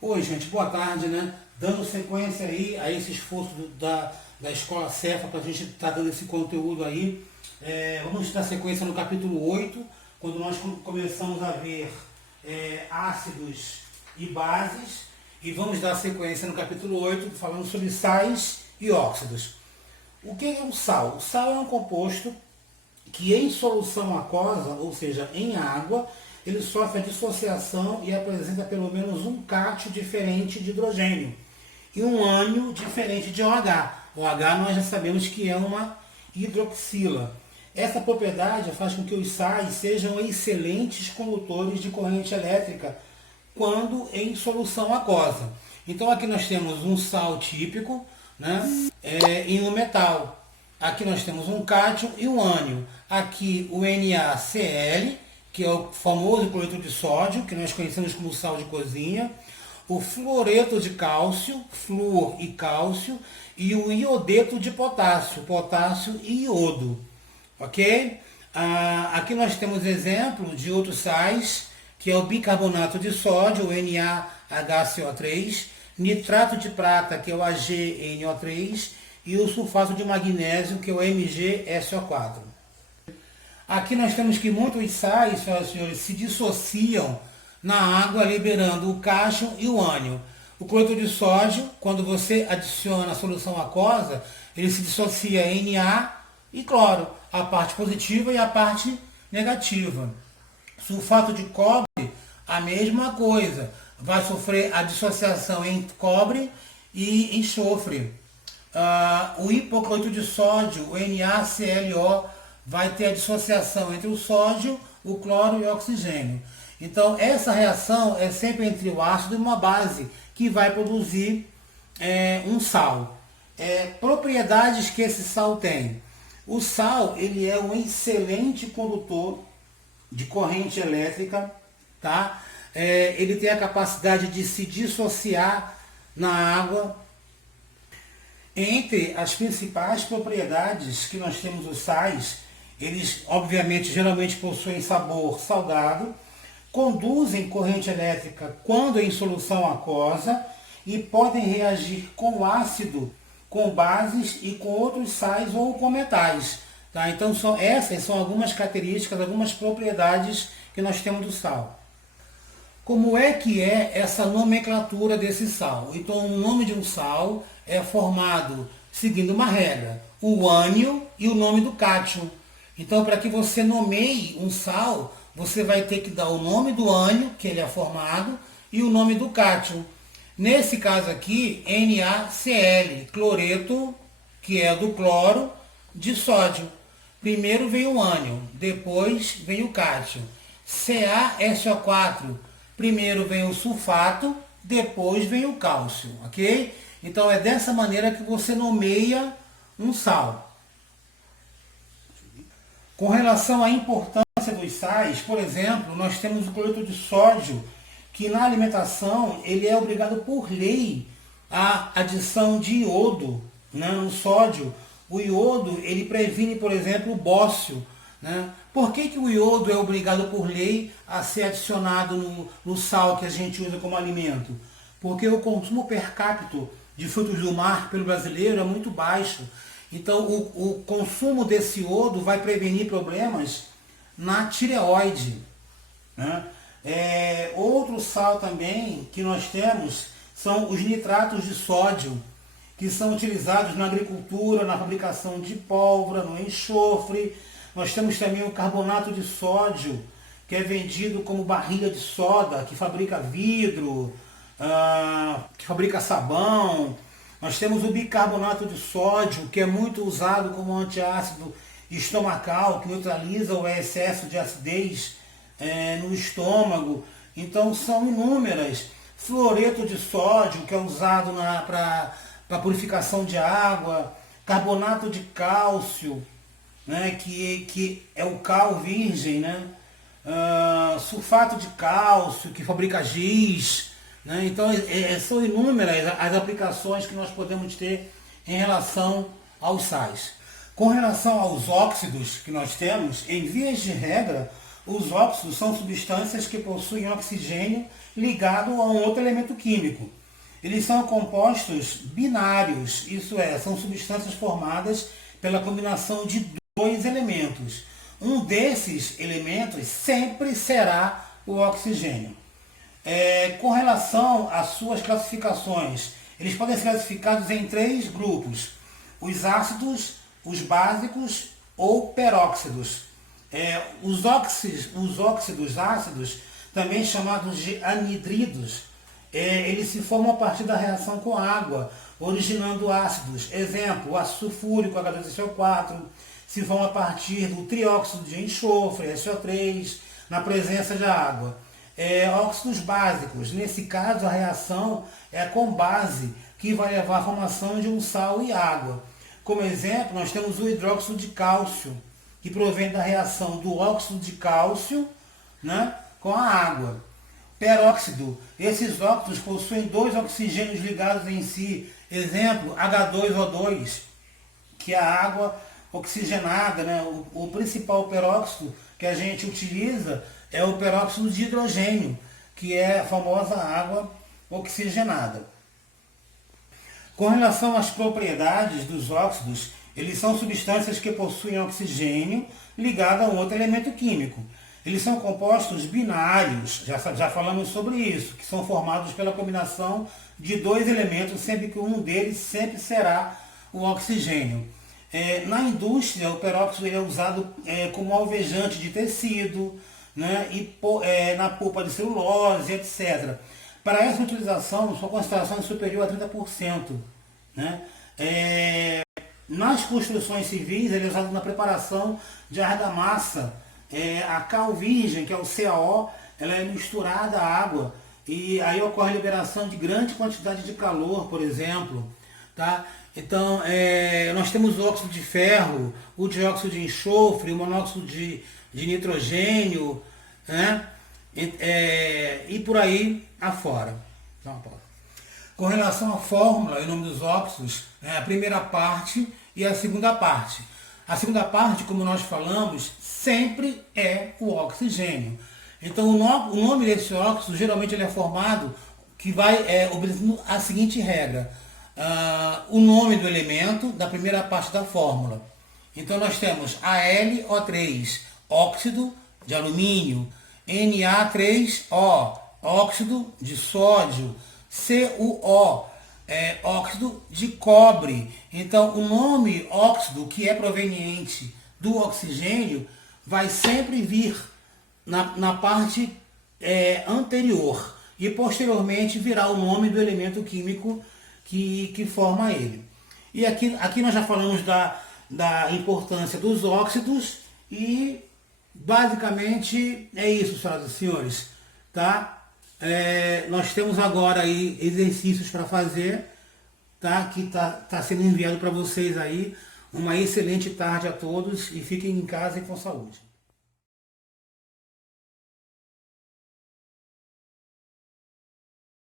Oi, gente, boa tarde, né? Dando sequência aí a esse esforço da Escola Cefa para a gente estar dando esse conteúdo aí. Vamos dar sequência no capítulo 8, quando nós começamos a ver ácidos e bases, e vamos dar sequência no capítulo 8, falando sobre sais e óxidos. O que é o sal? O sal é um composto que em solução aquosa, ou seja, em água, ele sofre a dissociação e apresenta pelo menos um cátion diferente de hidrogênio e um ânion diferente de OH. OH nós já sabemos que é uma hidroxila. Essa propriedade faz com que os sais sejam excelentes condutores de corrente elétrica quando em solução aquosa. Então aqui nós temos um sal típico, né, em um metal. Aqui nós temos um cátion e um ânion. Aqui o NaCl, que é o famoso cloreto de sódio, que nós conhecemos como sal de cozinha, o fluoreto de cálcio, flúor e cálcio, e o iodeto de potássio, potássio e iodo. Ok? Aqui nós temos exemplo de outros sais, que é o bicarbonato de sódio, o NaHCO3, nitrato de prata, que é o AgNO3, e o sulfato de magnésio, que é o MgSO4. Aqui nós temos que muitos sais, senhoras e senhores, se dissociam na água, liberando o cátion e o ânion. O cloreto de sódio, quando você adiciona a solução aquosa, ele se dissocia em Na e cloro, a parte positiva e a parte negativa. Sulfato de cobre, a mesma coisa, vai sofrer a dissociação em cobre e enxofre. O hipocloreto de sódio, o NaClO, vai ter a dissociação entre o sódio, o cloro e o oxigênio. Então, essa reação é sempre entre o ácido e uma base, que vai produzir um sal. Propriedades que esse sal tem. O sal, ele é um excelente condutor de corrente elétrica, tá? Ele tem a capacidade de se dissociar na água. Entre as principais propriedades que nós temos os sais, eles obviamente geralmente possuem sabor salgado, conduzem corrente elétrica quando em solução aquosa e podem reagir com ácido, com bases e com outros sais ou com metais. Tá? Então essas são algumas características, algumas propriedades que nós temos do sal. Como é que é essa nomenclatura desse sal? Então o nome de um sal é formado seguindo uma regra, o ânion e o nome do cátion. Então, para que você nomeie um sal, você vai ter que dar o nome do ânion, que ele é formado, e o nome do cátion. Nesse caso aqui, NaCl, cloreto, que é do cloro, de sódio. Primeiro vem o ânion, depois vem o cátion. CaSO4, primeiro vem o sulfato, depois vem o cálcio, ok? Então é dessa maneira que você nomeia um sal. Com relação à importância dos sais, por exemplo, nós temos o cloreto de sódio, que na alimentação ele é obrigado por lei à adição de iodo, né, no sódio. O iodo, ele previne, por exemplo, o bócio. Né? Por que o iodo é obrigado por lei a ser adicionado no sal que a gente usa como alimento? Porque o consumo per capita de frutos do mar pelo brasileiro é muito baixo. Então, o consumo desse iodo vai prevenir problemas na tireoide. Né? Outro sal também que nós temos são os nitratos de sódio, que são utilizados na agricultura, na fabricação de pólvora, no enxofre. Nós temos também o carbonato de sódio, que é vendido como barrilha de soda, que fabrica vidro, que fabrica sabão. Nós temos o bicarbonato de sódio, que é muito usado como antiácido estomacal, que neutraliza o excesso de acidez no estômago. Então são inúmeras. Fluoreto de sódio, que é usado para purificação de água. Carbonato de cálcio, né, que é o cal virgem. Né? Sulfato de cálcio, que fabrica giz. Né? Então, são inúmeras as aplicações que nós podemos ter em relação aos sais. Com relação aos óxidos que nós temos, em vias de regra, Os óxidos são substâncias que possuem oxigênio ligado a um outro elemento químico. Eles são compostos binários, isso é, são substâncias formadas pela combinação de dois elementos. Um desses elementos sempre será o oxigênio. Com relação às suas classificações, eles podem ser classificados em 3 grupos: os ácidos, os básicos ou peróxidos. Os óxidos ácidos, também chamados de anidridos, eles se formam a partir da reação com água, originando ácidos. Exemplo, o ácido sulfúrico, H2SO4, se formam a partir do trióxido de enxofre, SO3, na presença de água. Óxidos básicos, nesse caso a reação é com base, que vai levar à formação de um sal e água. Como exemplo, nós temos o hidróxido de cálcio, que provém da reação do óxido de cálcio, né, com a água. Peróxido, esses óxidos possuem 2 oxigênios ligados em si. Exemplo, H2O2, que é a água oxigenada, né? O principal peróxido que a gente utiliza é o peróxido de hidrogênio, que é a famosa água oxigenada. Com relação às propriedades dos óxidos, eles são substâncias que possuem oxigênio ligado a um outro elemento químico. Eles são compostos binários, já falamos sobre isso, que são formados pela combinação de 2 elementos, sempre que um deles sempre será o oxigênio. Na indústria, o peróxido é usado como alvejante de tecido, né, e na polpa de celulose, etc. Para essa utilização, sua concentração é superior a 30%. Né? Nas construções civis, ele é usado na preparação de argamassa. A cal virgem, que é o CaO, ela é misturada à água e aí ocorre a liberação de grande quantidade de calor, por exemplo. Tá? Então, nós temos o óxido de ferro, o dióxido de enxofre, o monóxido de nitrogênio, né? E por aí afora. Com relação à fórmula e o nome dos óxidos, a primeira parte e a segunda parte. A segunda parte, como nós falamos, sempre é o oxigênio. Então, o nome desse óxido, geralmente ele é formado, que vai obedecendo a seguinte regra. O nome do elemento da primeira parte da fórmula. Então, nós temos AlO3, óxido de alumínio, Na3O, óxido de sódio, CuO, óxido de cobre. Então, o nome óxido, que é proveniente do oxigênio, vai sempre vir na parte anterior e posteriormente virá o nome do elemento químico que forma ele. E aqui nós já falamos da importância dos óxidos e basicamente é isso, senhoras e senhores. Tá? Nós temos agora aí exercícios para fazer, tá? Que tá sendo enviado para vocês aí. Uma excelente tarde a todos e fiquem em casa e com saúde.